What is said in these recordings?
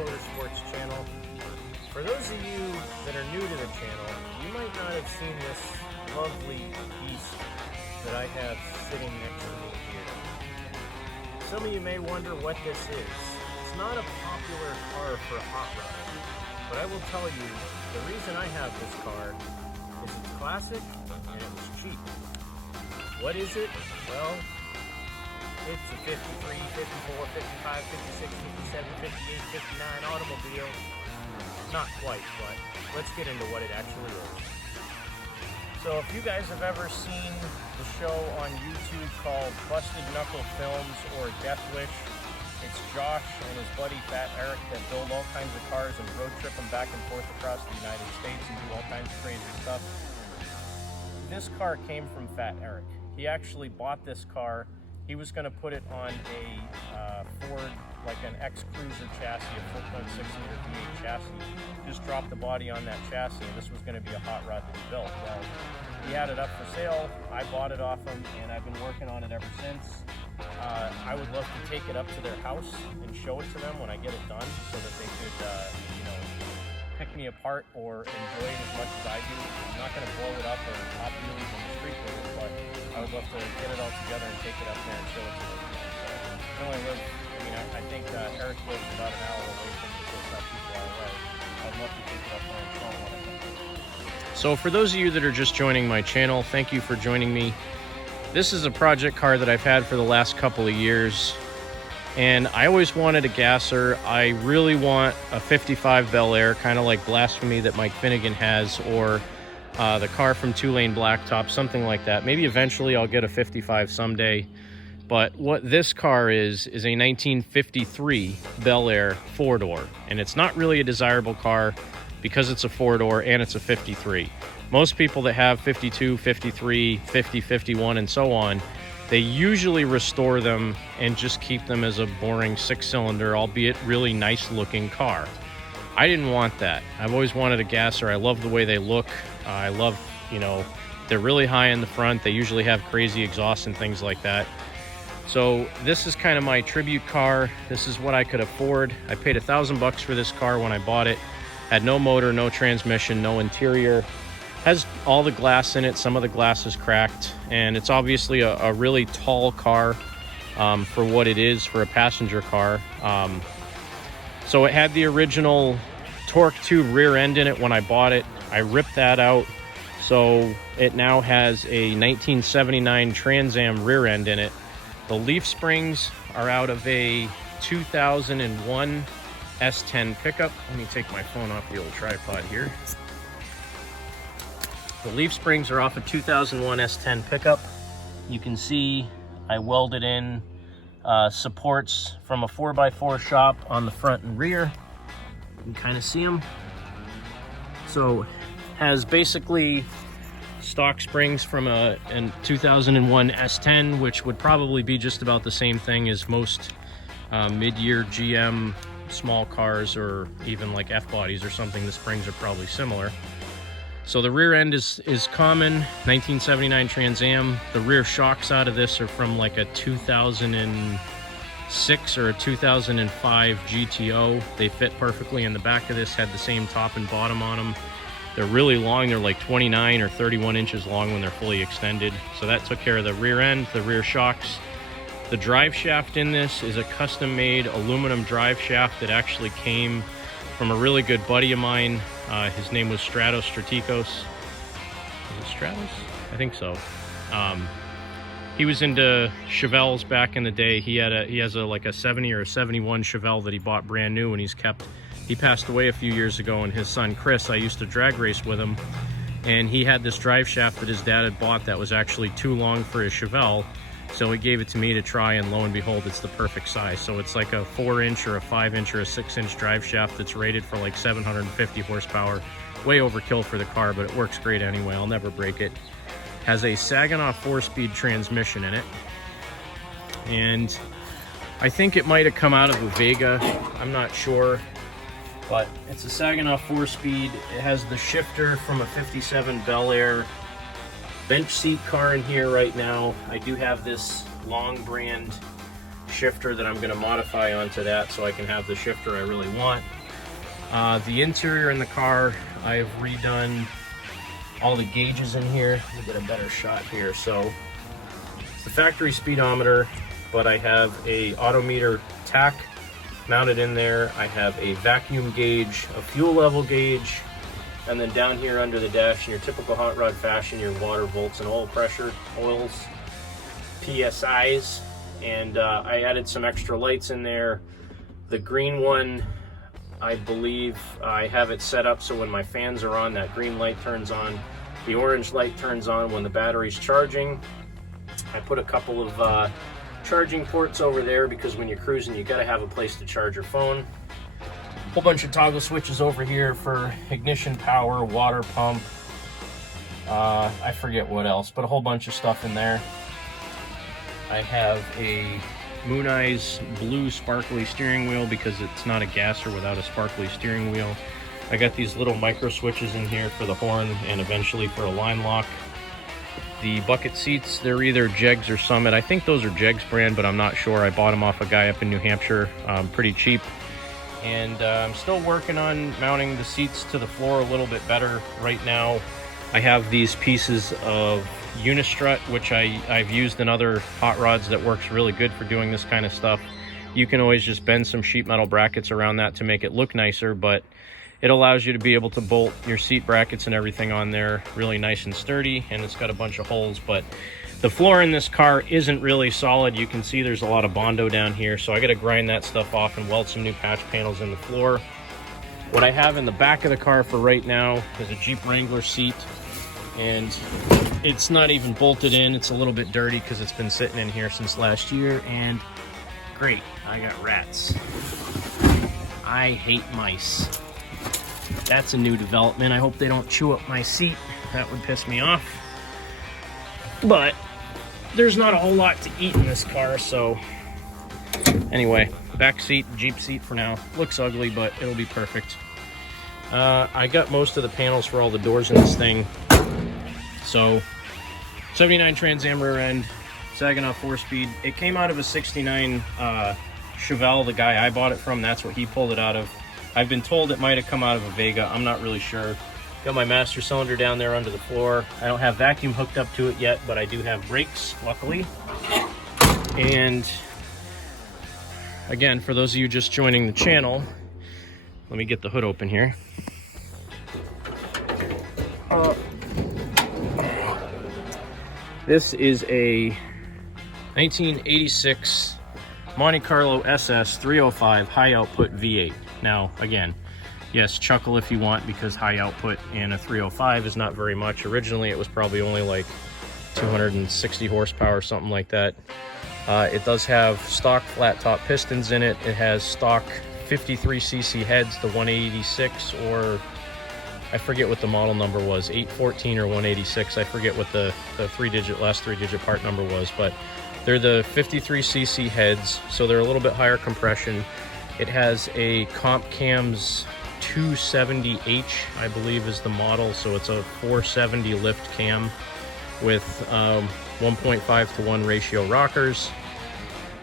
Motorsports channel. For those of you that are new to the channel, you might not have seen this lovely beast that I have sitting next to me here. Some of you may wonder what this is. It's not a popular car for a hot rod, but I will tell you, the reason I have this car is it's classic and it was cheap. What is it? Well, it's a 53, 54, 55, 56, 57, 58, 59 automobile. Not quite, but let's get into what it actually is. So if you guys have ever seen the show on YouTube called Busted Knuckle Films or Death Wish, it's Josh and his buddy Fat Erik that build all kinds of cars and road trip them back and forth across the United States and do all kinds of crazy stuff. This car came from Fat Erik. He actually bought this car. He was going to put it on a Ford, like an X-Cruiser chassis, a 4.6 liter V8 chassis. Just dropped the body on that chassis, and this was going to be a hot rod that he built. Well, he had it up for sale. I bought it off him, and I've been working on it ever since. I would love to take it up to their house and show it to them when I get it done, so that they could, pick me apart or enjoy it as much as I do. I'm not going to blow it up or pop wheelies on the street with it, but I would love to get it all together and take it up there and show it to them. So, I think Erik lives about an hour away from me, so it's not too far away. I'd love to take it up there and show him. So for those of you that are just joining my channel, thank you for joining me. This is a project car that I've had for the last couple of years. And I always wanted a gasser. I really want a 55 Bel Air, kind of like Blasphemy that Mike Finnegan has, or the car from Two Lane Blacktop, something like that. Maybe eventually I'll get a 55 someday. But what this car is a 1953 Bel Air 4-door. And it's not really a desirable car because it's a 4-door and it's a 53. Most people that have 52, 53, 50, 51, and so on, they usually restore them and just keep them as a boring 6-cylinder, albeit really nice looking car. I didn't want that. I've always wanted a gasser. I love the way they look. I love, they're really high in the front. They usually have crazy exhaust and things like that. So this is kind of my tribute car. This is what I could afford. I paid $1,000 for this car when I bought it. Had no motor, no transmission, no interior. Has all the glass in it. Some of the glass is cracked, and it's obviously a really tall car for what it is for a passenger car. So it had the original torque tube rear end in it when I bought it. I ripped that out, so it now has a 1979 Trans Am rear end in it. The leaf springs are out of a 2001 S10 pickup. Let me take my phone off the old tripod here. The leaf springs are off a 2001 S10 pickup. You can see I welded in supports from a 4x4 shop on the front and rear. You can kind of see them. So has basically stock springs from a 2001 S10, which would probably be just about the same thing as most mid-year GM small cars, or even like F-bodies or something. The springs are probably similar. So the rear end is common, 1979 Trans Am. The rear shocks out of this are from like a 2006 or a 2005 GTO. They fit perfectly in the back of this, had the same top and bottom on them. They're really long. They're like 29 or 31 inches long when they're fully extended. So that took care of the rear end, the rear shocks. The drive shaft in this is a custom-made aluminum drive shaft that actually came from a really good buddy of mine. His name was Stratos Stratikos. Is it Stratos? I think so. He was into Chevelles back in the day. He has like a 70 or a 71 Chevelle that he bought brand new, and he's kept. He passed away a few years ago, and his son Chris, I used to drag race with him, and he had this drive shaft that his dad had bought that was actually too long for his Chevelle. So he gave it to me to try, and lo and behold, it's the perfect size. So it's like a 4-inch or a 5-inch or a 6-inch drive shaft that's rated for like 750 horsepower. Way overkill for the car, but it works great anyway. I'll never break it. Has a Saginaw 4-speed transmission in it. And I think it might have come out of a Vega. I'm not sure. But it's a Saginaw 4-speed. It has the shifter from a 57 Bel Air bench seat car in here right now. I do have this long brand shifter that I'm going to modify onto that so I can have the shifter I really want. The interior in the car, I've redone all the gauges in here. Let me get a better shot here. So it's the factory speedometer, but I have a odometer tack mounted in there. I have a vacuum gauge, a fuel level gauge, and then down here under the dash, in your typical hot rod fashion, your water, volts, and oil pressure, oils, PSIs, and I added some extra lights in there. The green one, I believe I have it set up so when my fans are on, that green light turns on. The orange light turns on when the battery's charging. I put a couple of charging ports over there because when you're cruising, you gotta have a place to charge your phone. Whole bunch of toggle switches over here for ignition power, water pump, I forget what else, but a whole bunch of stuff in there. I have a Moon Eyes blue sparkly steering wheel because it's not a gasser without a sparkly steering wheel. I got these little micro switches in here for the horn and eventually for a line lock. The bucket seats, they're either Jegs or Summit. I think those are Jegs brand, but I'm not sure. I bought them off a guy up in New Hampshire, pretty cheap. And I'm still working on mounting the seats to the floor a little bit better. Right now, I have these pieces of Unistrut, which I've used in other hot rods that works really good for doing this kind of stuff. You can always just bend some sheet metal brackets around that to make it look nicer, but it allows you to be able to bolt your seat brackets and everything on there really nice and sturdy, and it's got a bunch of holes, but the floor in this car isn't really solid. You can see there's a lot of Bondo down here, so I got to grind that stuff off and weld some new patch panels in the floor. What I have in the back of the car for right now is a Jeep Wrangler seat, and it's not even bolted in. It's a little bit dirty because it's been sitting in here since last year, and great, I got rats. I hate mice. That's a new development. I hope they don't chew up my seat. That would piss me off. But there's not a whole lot to eat in this car, so anyway, back seat, Jeep seat for now. Looks ugly, but it'll be perfect. I got most of the panels for all the doors in this thing. So 79 Trans Am rear end, Saginaw 4-speed. It came out of a 69 Chevelle, the guy I bought it from. That's what he pulled it out of. I've been told it might have come out of a Vega. I'm not really sure. Got my master cylinder down there under the floor. I don't have vacuum hooked up to it yet, but I do have brakes, luckily. And again, for those of you just joining the channel, let me get the hood open here. This is a 1986 Monte Carlo SS 305 high output V8. Now, again, yes, chuckle if you want, because high output in a 305 is not very much. Originally, it was probably only like 260 horsepower, something like that. It does have stock flat top pistons in it. It has stock 53cc heads, the 186, or I forget what the model number was, 814 or 186. I forget what the last three-digit part number was, but they're the 53cc heads, so they're a little bit higher compression. It has a Comp Cams 270H, I believe is the model, so it's a 470 lift cam with 1.5 to 1 ratio rockers,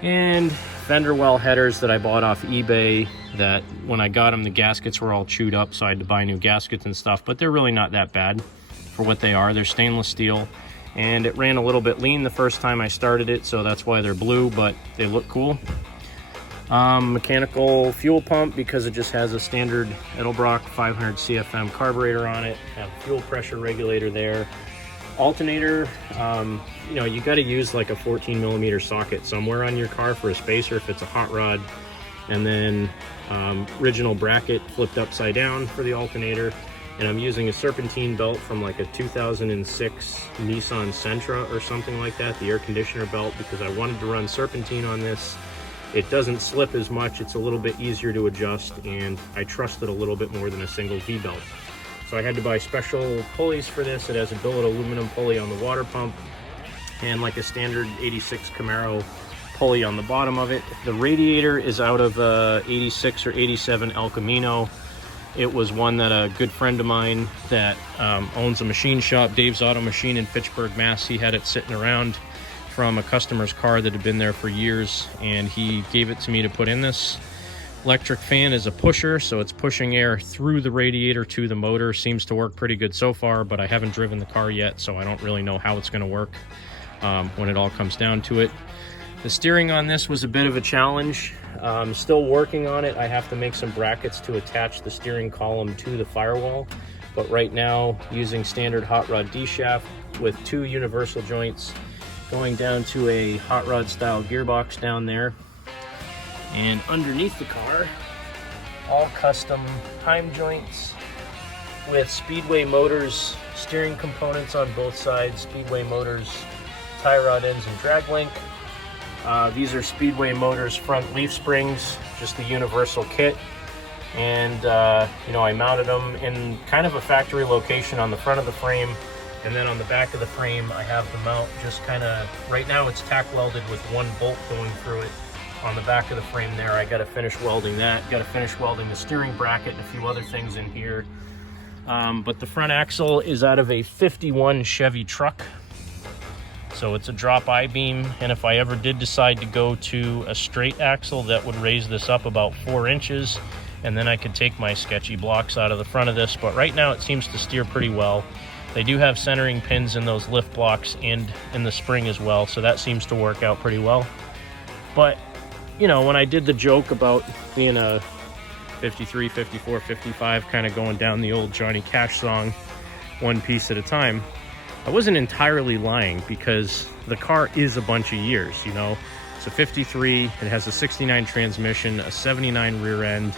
and fender well headers that I bought off eBay that when I got them, the gaskets were all chewed up, so I had to buy new gaskets and stuff, but they're really not that bad for what they are. They're stainless steel, and it ran a little bit lean the first time I started it, so that's why they're blue, but they look cool. Mechanical fuel pump because it just has a standard Edelbrock 500 CFM carburetor on it. Have fuel pressure regulator there. Alternator, you know, you got to use like a 14 millimeter socket somewhere on your car for a spacer if it's a hot rod. And then original bracket flipped upside down for the alternator. And I'm using a serpentine belt from like a 2006 Nissan Sentra or something like that, the air conditioner belt, because I wanted to run serpentine on this. It doesn't slip as much, it's a little bit easier to adjust, and I trust it a little bit more than a single V-belt. So I had to buy special pulleys for this. It has a billet aluminum pulley on the water pump and like a standard 86 Camaro pulley on the bottom of it. The radiator is out of 86 or 87 El Camino. It was one that a good friend of mine that owns a machine shop, Dave's Auto Machine in Fitchburg, Mass. He had it sitting around from a customer's car that had been there for years, and he gave it to me to put in this. Electric fan is a pusher, so it's pushing air through the radiator to the motor. Seems to work pretty good so far, but I haven't driven the car yet, so I don't really know how it's going to work when it all comes down to it. The steering on this was a bit of a challenge. I'm still working on it. I have to make some brackets to attach the steering column to the firewall, but right now using standard hot rod D shaft with 2 universal joints going down to a hot rod style gearbox down there. And underneath the car, all custom heim joints with Speedway motors, steering components on both sides, Speedway motors, tie rod ends and drag link. These are Speedway motors front leaf springs, just the universal kit. And you know, I mounted them in kind of a factory location on the front of the frame, and then on the back of the frame I have the mount just kind of, right now it's tack welded with 1 bolt going through it. On the back of the frame there, I got to finish welding that. Got to finish welding the steering bracket and a few other things in here. But the front axle is out of a 51 Chevy truck. So it's a drop I-beam, and if I ever did decide to go to a straight axle, that would raise this up about 4 inches, and then I could take my sketchy blocks out of the front of this. But right now it seems to steer pretty well. They do have centering pins in those lift blocks and in the spring as well, so that seems to work out pretty well. But you know, when I did the joke about being a 53, 54, 55, kind of going down the old Johnny Cash song, one piece at a time, I wasn't entirely lying, because the car is a bunch of years, you know. It's a 53, it has a 69 transmission, a 79 rear end,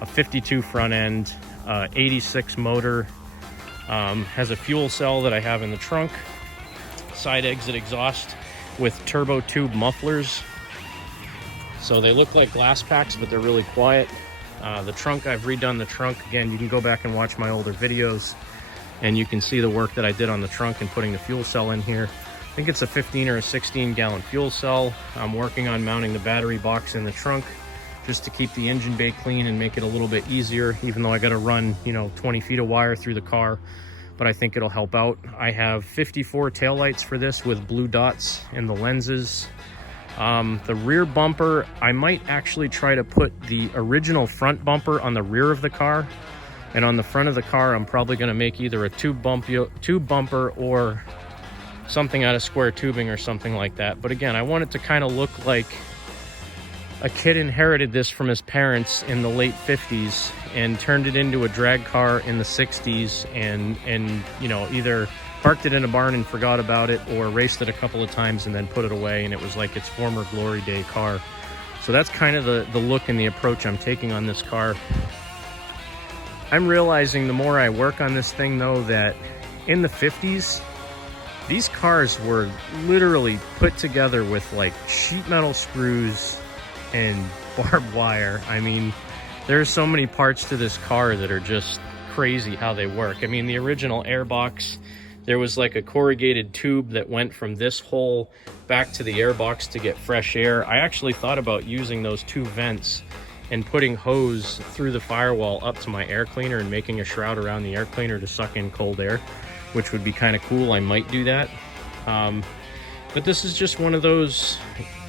a 52 front end, 86 motor, has a fuel cell that I have in the trunk, side exit exhaust with turbo tube mufflers. So they look like glass packs, but they're really quiet. The trunk, I've redone the trunk. Again, you can go back and watch my older videos, and you can see the work that I did on the trunk and putting the fuel cell in here. I think it's a 15 or a 16 gallon fuel cell. I'm working on mounting the battery box in the trunk just to keep the engine bay clean and make it a little bit easier, even though I got to run, you know, 20 feet of wire through the car. But I think it'll help out. I have 54 taillights for this with blue dots in the lenses. The rear bumper, I might actually try to put the original front bumper on the rear of the car, and on the front of the car I'm probably going to make either a tube bumper or something out of square tubing or something like that. But again, I want it to kind of look like a kid inherited this from his parents in the late 50s and turned it into a drag car in the 60s, and you know, either parked it in a barn and forgot about it, or raced it a couple of times and then put it away, and it was like its former glory day car. So that's kind of the look and the approach I'm taking on this car. I'm realizing the more I work on this thing, though, that in the 50s, these cars were literally put together with like sheet metal screws and barbed wire. I mean, there's so many parts to this car that are just crazy how they work. I mean, the original airbox, there was like a corrugated tube that went from this hole back to the airbox to get fresh air. I actually thought about using those 2 vents and putting hose through the firewall up to my air cleaner and making a shroud around the air cleaner to suck in cold air, which would be kind of cool. I might do that. But this is just one of those,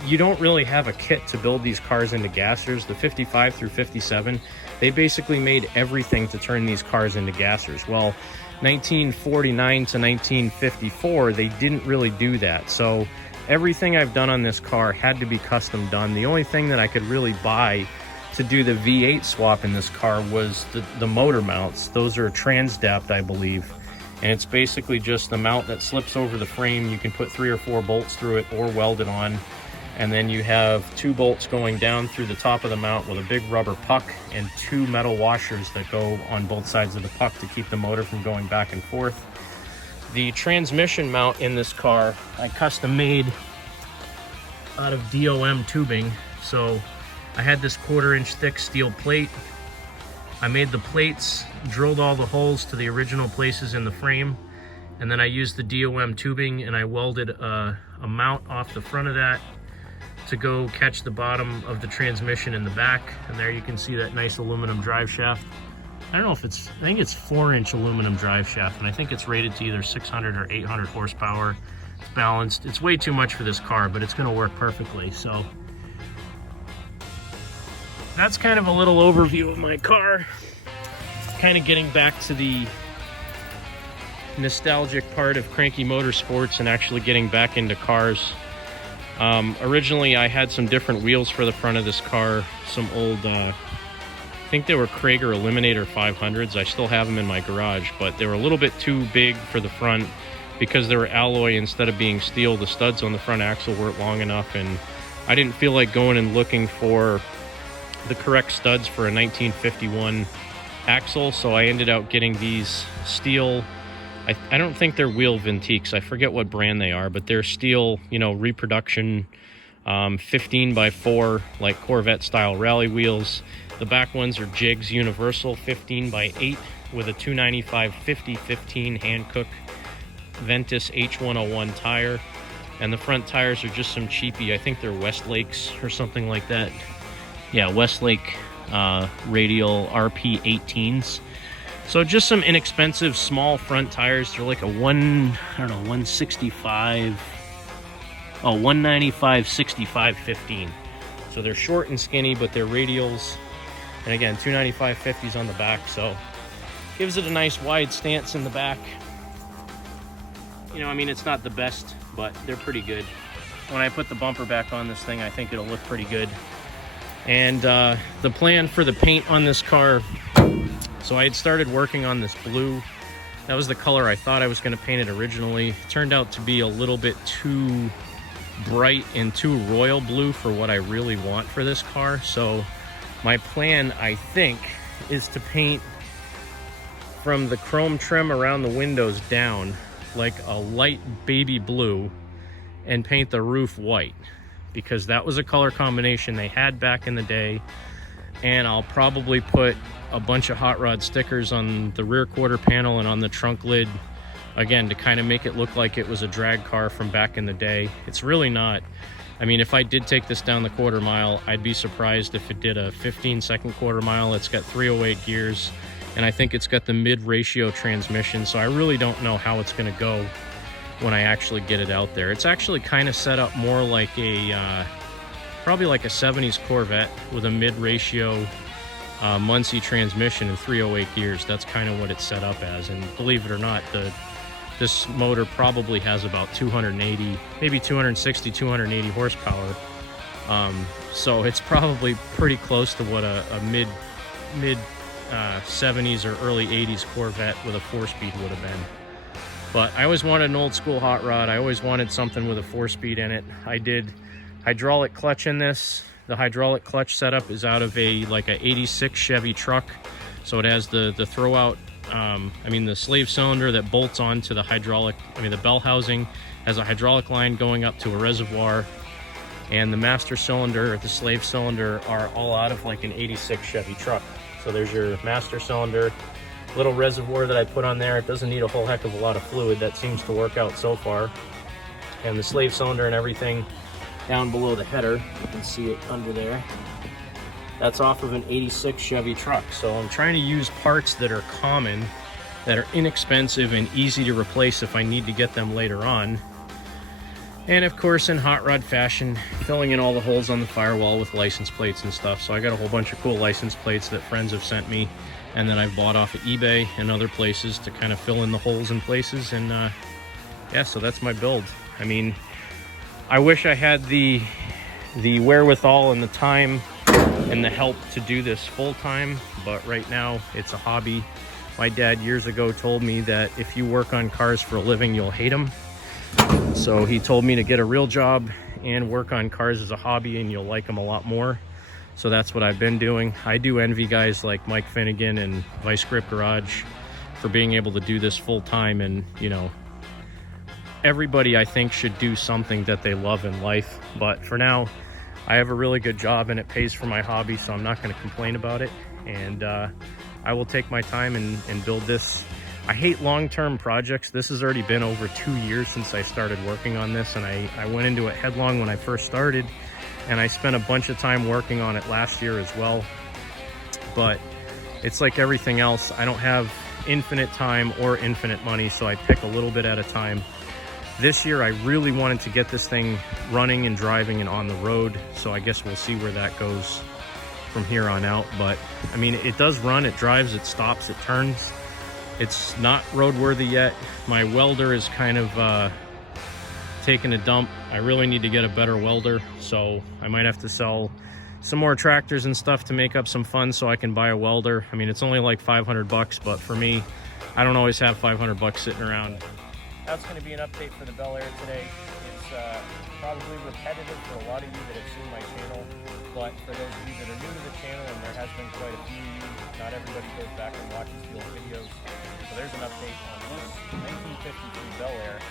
you don't really have a kit to build these cars into gassers. The 55 through 57, they basically made everything to turn these cars into gassers. Well, 1949 to 1954, they didn't really do that. So everything I've done on this car had to be custom done. The only thing that I could really buy to do the V8 swap in this car was the motor mounts. Those are trans-dapped, I believe. And it's basically just the mount that slips over the frame. You can put 3 or 4 bolts through it or weld it on. And then you have 2 bolts going down through the top of the mount with a big rubber puck and 2 metal washers that go on both sides of the puck to keep the motor from going back and forth. The transmission mount in this car, I custom made out of DOM tubing. So I had this 1/4 inch thick steel plate. I made the plates, drilled all the holes to the original places in the frame, and then I used the DOM tubing and I welded a mount off the front of that to go catch the bottom of the transmission in the back. And there you can see that nice aluminum drive shaft. I don't know if it's, I think it's 4-inch aluminum drive shaft, and I think it's rated to either 600 or 800 horsepower. It's balanced. It's way too much for this car, but it's gonna work perfectly. So that's kind of a little overview of my car. Kind of getting back to the nostalgic part of Cranky Motorsports and actually getting back into cars. Originally I had some different wheels for the front of this car, some old I think they were Krager Eliminator 500s. I still have them in my garage, but they were a little bit too big for the front because they were alloy instead of being steel. The studs on the front axle weren't long enough, and I didn't feel like going and looking for the correct studs for a 1951 axle, so I ended up getting these steel, I don't think they're wheel Vintiques. I forget what brand they are, but they're steel, you know, reproduction 15x4, like Corvette style rally wheels. The back ones are Jigs Universal 15x8 with a 295/50/15 Hankook Ventus H101 tire. And the front tires are just some cheapy, I think they're Westlakes or something like that. Yeah, Westlake radial RP 18s. So just some inexpensive small front tires. They're like a 165, 195 65/15. So they're short and skinny, but they're radials. And again, 295/50s on the back, so gives it a nice wide stance in the back. You know, I mean, it's not the best, but they're pretty good. When I put the bumper back on this thing, I think it'll look pretty good. And the plan for the paint on this car, so I had started working on this blue. That was the color I thought I was going to paint it originally. It turned out to be a little bit too bright and too royal blue for what I really want for this car. So my plan, I think, is to paint from the chrome trim around the windows down like a light baby blue and paint the roof white, because that was a color combination they had back in the day. And I'll probably put a bunch of hot rod stickers on the rear quarter panel and on the trunk lid, again, to kind of make it look like it was a drag car from back in the day. It's really not. I mean, if I did take this down the quarter mile, I'd be surprised if it did a 15-second quarter mile. It's got 308 gears, and I think it's got the mid-ratio transmission, so I really don't know how it's going to go when I actually get it out there. It's actually kind of set up more like a probably like a 70s Corvette with a mid-ratio Muncie transmission and 308 gears. That's kind of what it's set up as. And believe it or not, this motor probably has about 280, maybe 260, 280 horsepower. So it's probably pretty close to what a mid 70s or early 80s Corvette with a 4-speed would have been. But I always wanted an old school hot rod. I always wanted something with a 4-speed in it. I did hydraulic clutch in this. The hydraulic clutch setup is out of like a 86 Chevy truck. So it has the throwout, the slave cylinder that bolts onto the hydraulic, the bell housing has a hydraulic line going up to a reservoir. And the master cylinder, the slave cylinder are all out of like an 86 Chevy truck. So there's your master cylinder, little reservoir that I put on there. It doesn't need a whole heck of a lot of fluid. That seems to work out so far. And the slave cylinder and everything down below the header, you can see it under there. That's off of an 86 Chevy truck. So I'm trying to use parts that are common, that are inexpensive and easy to replace if I need to get them later on. And of course, in hot rod fashion, filling in all the holes on the firewall with license plates and stuff. So I got a whole bunch of cool license plates that friends have sent me and that I've bought off of eBay and other places to kind of fill in the holes in places. And yeah, so that's my build. I mean, I wish I had the wherewithal and the time and the help to do this full time, but right now it's a hobby. My dad years ago told me that if you work on cars for a living, you'll hate them. So he told me to get a real job and work on cars as a hobby, and you'll like them a lot more. So that's what I've been doing. I do envy guys like Mike Finnegan and Vice Grip Garage for being able to do this full time. And you know, everybody I think should do something that they love in life. But for now, I have a really good job and it pays for my hobby, so I'm not going to complain about it. And I will take my time and build this. I hate long-term projects. This has already been over 2 years since I started working on this, and I went into it headlong when I first started, and I spent a bunch of time working on it last year as well. But it's like everything else. I don't have infinite time or infinite money, so I pick a little bit at a time. This year I really wanted to get this thing running and driving and on the road, so I guess we'll see where that goes from here on out. But I mean, it does run, it drives, it stops, it turns. It's not roadworthy yet. My welder is kind of taking a dump. I really need to get a better welder, so I might have to sell some more tractors and stuff to make up some funds so I can buy a welder. I mean, it's only like 500 bucks, but for me, I don't always have 500 bucks sitting around. That's going to be an update for the Bel Air today. It's probably repetitive for a lot of you that have seen my channel, but for those of you that are new to the channel, and there has been quite a few of you, not everybody goes back and watches the old videos. So there's an update on this 1953 Bel Air.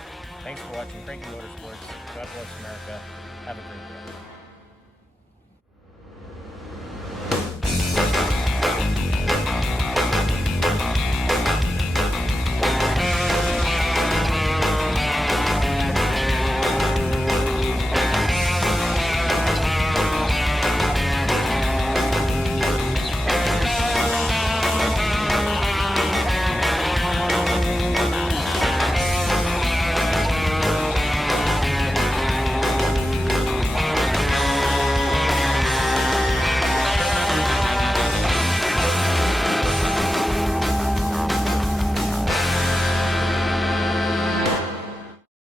Thanks for watching Cranky Motorsports. God bless America. Have a great day.